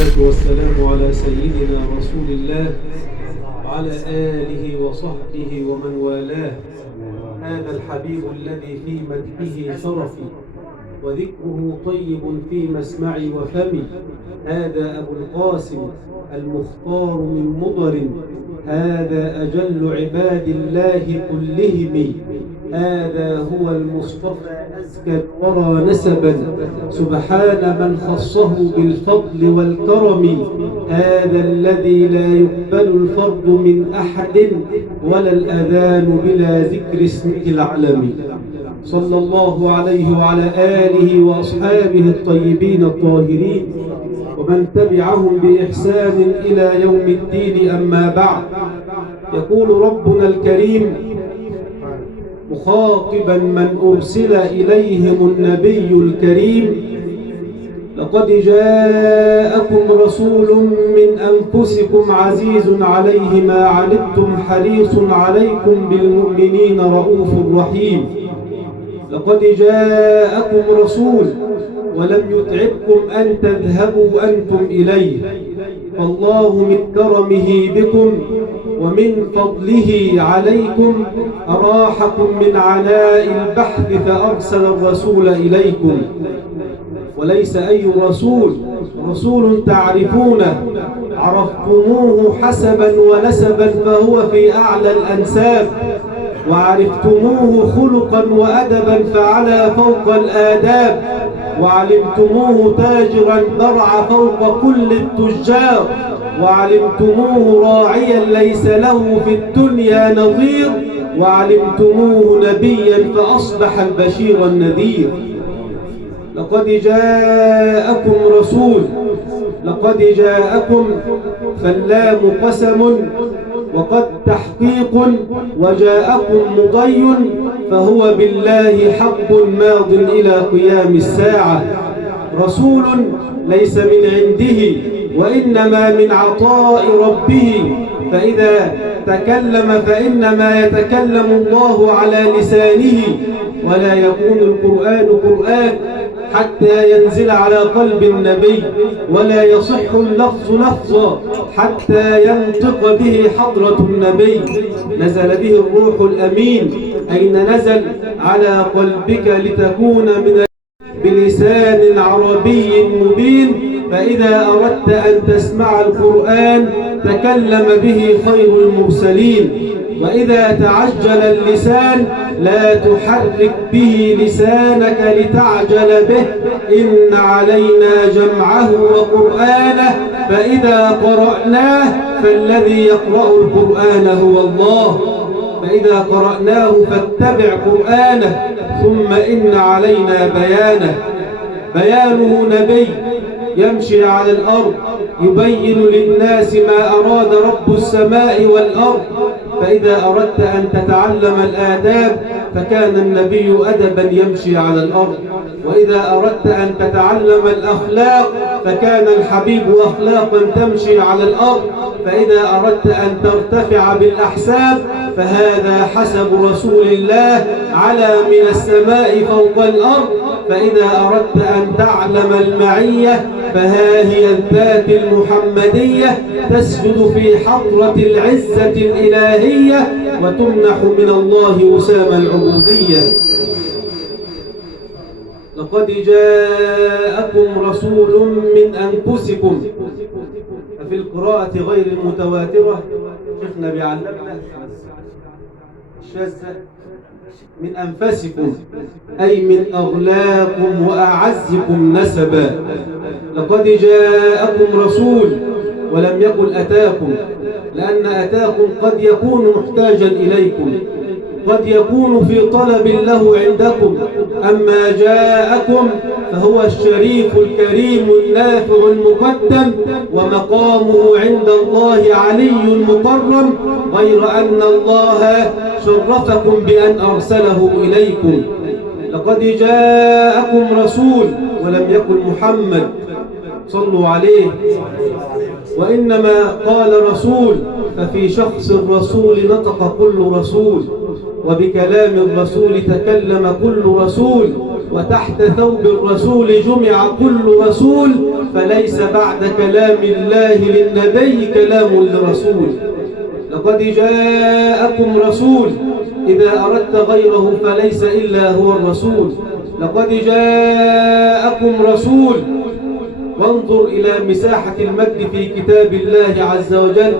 والصلاة والسلام على سيدنا رسول الله وعلى آله وصحبه ومن والاه. هذا الحبيب الذي في مدحه شرفي وذكره طيب في مسمعي وفمي. هذا أبو القاسم المختار من مضر، هذا أجل عباد الله كلهم. هذا هو المصطفى أزكى الورى نسبا، سبحان من خصه بالفضل والكرم. هذا الذي لا يقبل الفرد من أحد ولا الأذان بلا ذكر اسمه العلم. صلى الله عليه وعلى آله وأصحابه الطيبين الطاهرين ومن تبعهم بإحسان إلى يوم الدين. أما بعد، يقول ربنا الكريم مخاطبا من أرسل إليهم النبي الكريم: لقد جاءكم رسول من أنفسكم عزيز عليه ما عنتم حريص عليكم بالمؤمنين رؤوف رحيم. لقد جاءكم رسول ولم يتعبكم أن تذهبوا أنتم إليه، فالله من كرمه بكم ومن فضله عليكم أراحكم من عناء البحث فأرسل الرسول إليكم. وليس أي رسول، رسول تعرفونه عرفتموه حسبا ونسبا فهو في أعلى الأنساب، وعرفتموه خلقا وأدبا فعلى فوق الآداب، وعلمتموه تاجرا برع فوق كل التجار، وعلمتموه راعيا ليس له في الدنيا نظير، وعلمتموه نبيا فأصبح البشير النذير. لقد جاءكم رسول، لقد جاءكم فاللام قسم وقد تحقيق، وجاءكم مضي فهو بالله حق ماض إلى قيام الساعة. رسول ليس من عنده وإنما من عطاء ربه، فإذا تكلم فإنما يتكلم الله على لسانه، ولا يكون القرآن قرآن حتى ينزل على قلب النبي، ولا يصح اللفظ لفظا حتى ينطق به حضرة النبي. نزل به الروح الأمين، أين نزل؟ على قلبك لتكون من بلسان عربي مبين. فإذا أردت أن تسمع القرآن تكلم به خير المرسلين. وإذا تعجل اللسان لا تحرك به لسانك لتعجل به، إن علينا جمعه وقرآنه، فإذا قرأناه فالذي يقرأ القرآن هو الله. فإذا قرأناه فاتبع قرآنه، ثم إن علينا بيانه. بيانه نبي يمشي على الأرض يبين للناس ما أراد رب السماء والأرض. فإذا أردت أن تتعلم الآداب فكان النبي أدبا يمشي على الأرض، وإذا أردت أن تتعلم الأخلاق فكان الحبيب أخلاقا تمشي على الأرض، فإذا أردت أن ترتفع بالأحساب فهذا حسب رسول الله على من السماء فوق الأرض، فإذا أردت أن تعلم المعية فها هي الذات المحمدية تسجد في حضرة العزة الإلهية وتمنح من الله وسام العبودية. لقد جاءكم رسول من أنفسكم. ففي القراءة غير المتواترة شيخنا بيعلمنا الشاذة من أنفسكم، أي من أغلاكم وأعزكم نسبا. لقد جاءكم رسول ولم يقل أتاكم، لأن أتاكم قد يكون محتاجا إليكم، قد يكون في طلب له عندكم. أما جاءكم فهو الشريف الكريم النافع المقدم، ومقامه عند الله علي مكرم، غير أن الله شرفكم بأن أرسله إليكم. لقد جاءكم رسول ولم يكن محمد، صلوا عليه، وإنما قال رسول، ففي شخص الرسول نطق كل رسول، وبكلام الرسول تكلم كل رسول، وتحت ثوب الرسول جمع كل رسول، فليس بعد كلام الله للنبي كلام لرسول. لقد جاءكم رسول، إذا أردت غيره فليس إلا هو الرسول. لقد جاءكم رسول. وانظر إلى مساحة المد في كتاب الله عز وجل،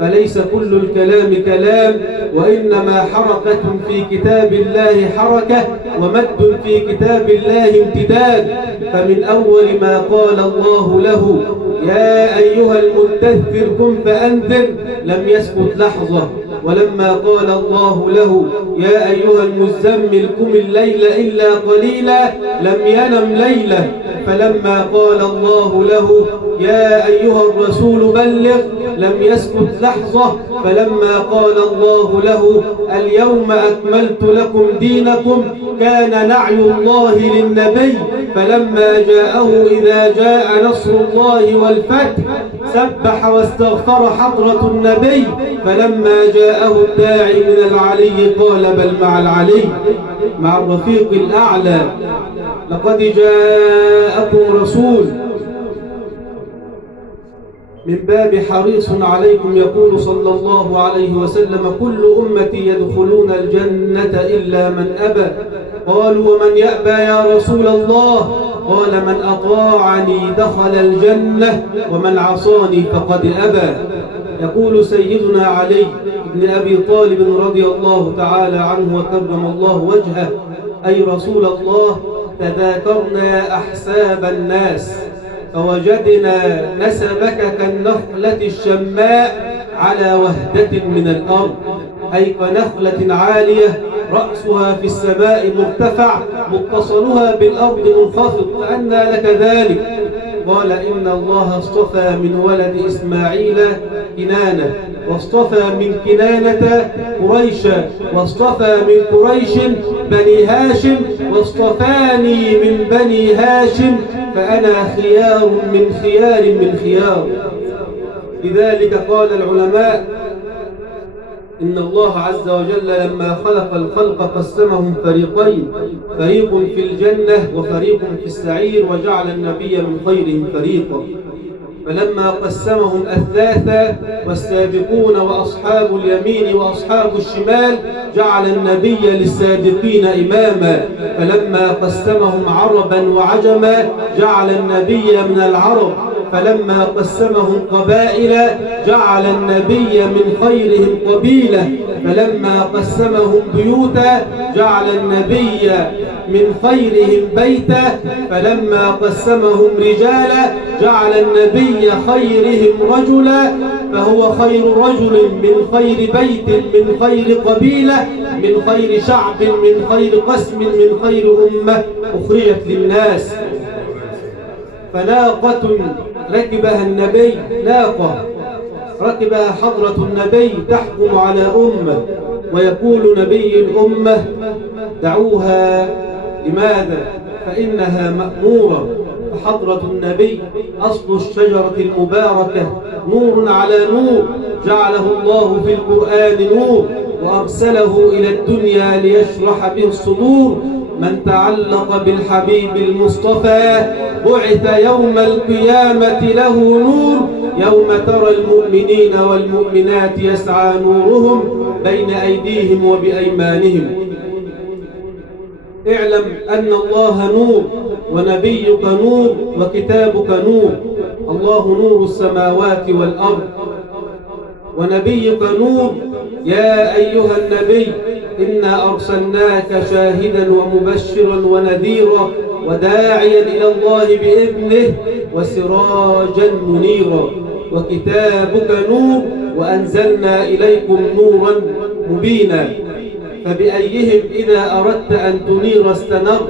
فليس كل الكلام كلام، وإنما حركة في كتاب الله حركة، ومد في كتاب الله امتداد. فمن أول ما قال الله له يا أيها المدثر قم فأنذر لم يسكت لحظة، ولما قال الله له يا أيها المزمل قم الليل إلا قليلا لم ينم ليلة. فلما قال الله له يا أيها الرسول بلغ لم يسكت لحظة. فلما قال الله له اليوم أكملت لكم دينكم كان نعي الله للنبي، فلما جاءه إذا جاء نصر الله والفتح سبح واستغفر حضرة النبي، فلما جاءه الداعي من العلي قال بل مع العلي مع الرفيق الأعلى. لقد جاءكم رسول من باب حريص عليكم، يقول صلى الله عليه وسلم كل أمتي يدخلون الجنة إلا من أبى. قالوا ومن يأبى يا رسول الله؟ قال من أطاعني دخل الجنة ومن عصاني فقد أبى. يقول سيدنا علي بن أبي طالب رضي الله تعالى عنه وكرم الله وجهه أي رسول الله تذاكرنا أحساب الناس فوجدنا نسبك كالنخلة الشماء على وهدة من الأرض، أي كنخلة عالية رأسها في السماء مرتفع متصلها بالأرض منخفض، فأنى لك ذلك؟ قال إن الله اصطفى من ولد إسماعيل كنانة، واصطفى من كنانة قريشا، واصطفى من قريش بني هاشم، واصطفاني من بني هاشم، فأنا خيار من خيار من خيار. لذلك قال العلماء إن الله عز وجل لما خلق الخلق قسمهم فريقين، فريق في الجنة وفريق في السعير، وجعل النبي من خيرهم فريقا. فلما قسمهم أثلاثا والسابقون وأصحاب اليمين وأصحاب الشمال جعل النبي للسابقين إماما. فلما قسمهم عربا وعجما جعل النبي من العرب. فلما قسمهم قبائل جعل النبي من خيرهم قبيلة. فلما قسمهم بيوتا جعل النبي من خيرهم بيتا. فلما قسمهم رجالا جعل النبي خيرهم رجلا، فهو خير رجل من خير بيت من خير قبيلة من خير شعب من خير قسم من خير أمة أخرجت للناس. فناقة ركبها النبي، ناقة ركبها حضرة النبي تحكم على أمة، ويقول نبي الأمة دعوها، لماذا؟ فإنها مأمورة. فحضرة النبي أصل الشجرة المباركة، نور على نور، جعله الله في القرآن نور وأرسله إلى الدنيا ليشرح به الصدور. من تعلق بالحبيب المصطفى بعث يوم القيامة له نور، يوم ترى المؤمنين والمؤمنات يسعى نورهم بين أيديهم وبأيمانهم. اعلم أن الله نور ونبيك نور وكتابك نور. الله نور السماوات والأرض ونبيك نور. يا أيها النبي إنا أرسلناك شاهدا ومبشرا ونذيرا وداعيا إلى الله بإذنه وسراجا منيرا. وكتابك نور وأنزلنا إليكم نورا مبينا. فبأيهم إذا أردت أن تنير استنر؟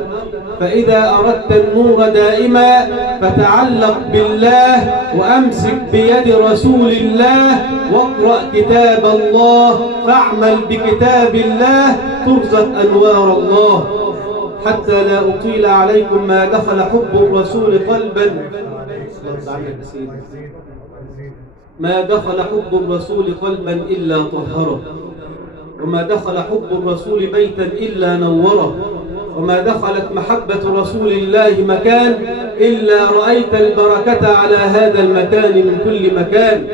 فإذا أردت النور دائما فتعلق بالله وأمسك بيد رسول الله واقرأ كتاب الله، فاعمل بكتاب الله ترزق أنوار الله. حتى لا أطيل عليكم، ما دخل حب الرسول قلبا، ما دخل حب الرسول قلبا إلا طهره، وما دخل حب الرسول بيتا إلا نوره، وما دخلت محبة رسول الله مكان إلا رأيت البركة على هذا المكان من كل مكان،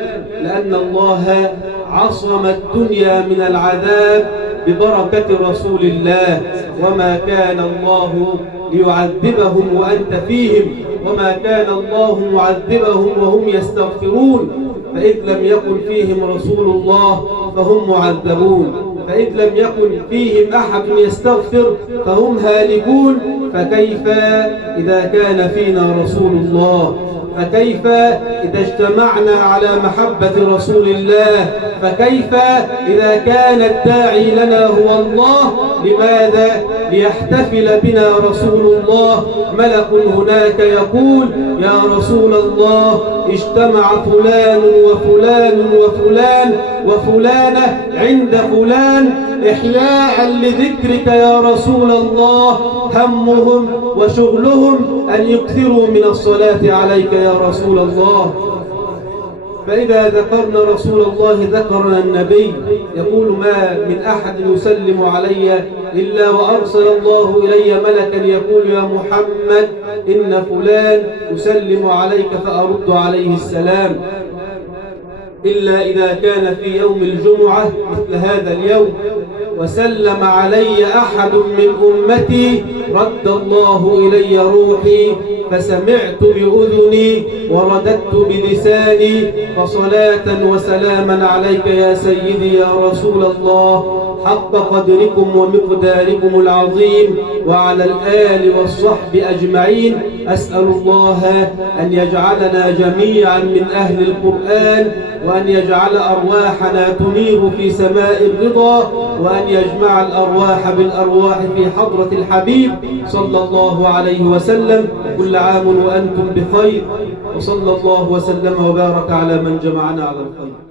لأن الله عصم الدنيا من العذاب ببركة رسول الله. وما كان الله ليعذبهم وأنت فيهم، وما كان الله معذبهم وهم يستغفرون. فإذ لم يكن فيهم رسول الله فهم معذبون، فإذ لم يكن فيهم أحد يستغفر فهم هالكون. فكيف إذا كان فينا رسول الله؟ فكيف إذا اجتمعنا على محبة رسول الله؟ فكيف إذا كان الداعي لنا هو الله؟ لماذا؟ ليحتفل بنا رسول الله. ملك هناك يقول: يا رسول الله، اجتمع فلان وفلان وفلان وفلانة عند فلان إحياء لذكرك يا رسول الله، همهم وشغلهم أن يكثروا من الصلاة عليك يا رسول الله. فإذا ذكرنا رسول الله ذكرنا النبي. يقول: ما من أحد يسلم علي إلا وأرسل الله إلي ملكا يقول: يا محمد، إن فلان يسلم عليك فأرد عليه السلام. إلا إذا كان في يوم الجمعة مثل هذا اليوم وسلم علي أحد من أمتي رد الله إلي روحي، فسمعت بأذني ورددت بلساني، فصلاة وسلاما عليك يا سيدي يا رسول الله، حق قدركم ومقداركم العظيم، وعلى الآل والصحب أجمعين. أسأل الله أن يجعلنا جميعا من أهل القرآن، وأن يجعل أرواحنا تنير في سماء الرضا، وأن يجمع الأرواح بالأرواح في حضرة الحبيب صلى الله عليه وسلم. كل عام وأنتم بخير، وصلى الله وسلم وبارك على من جمعنا على الخير.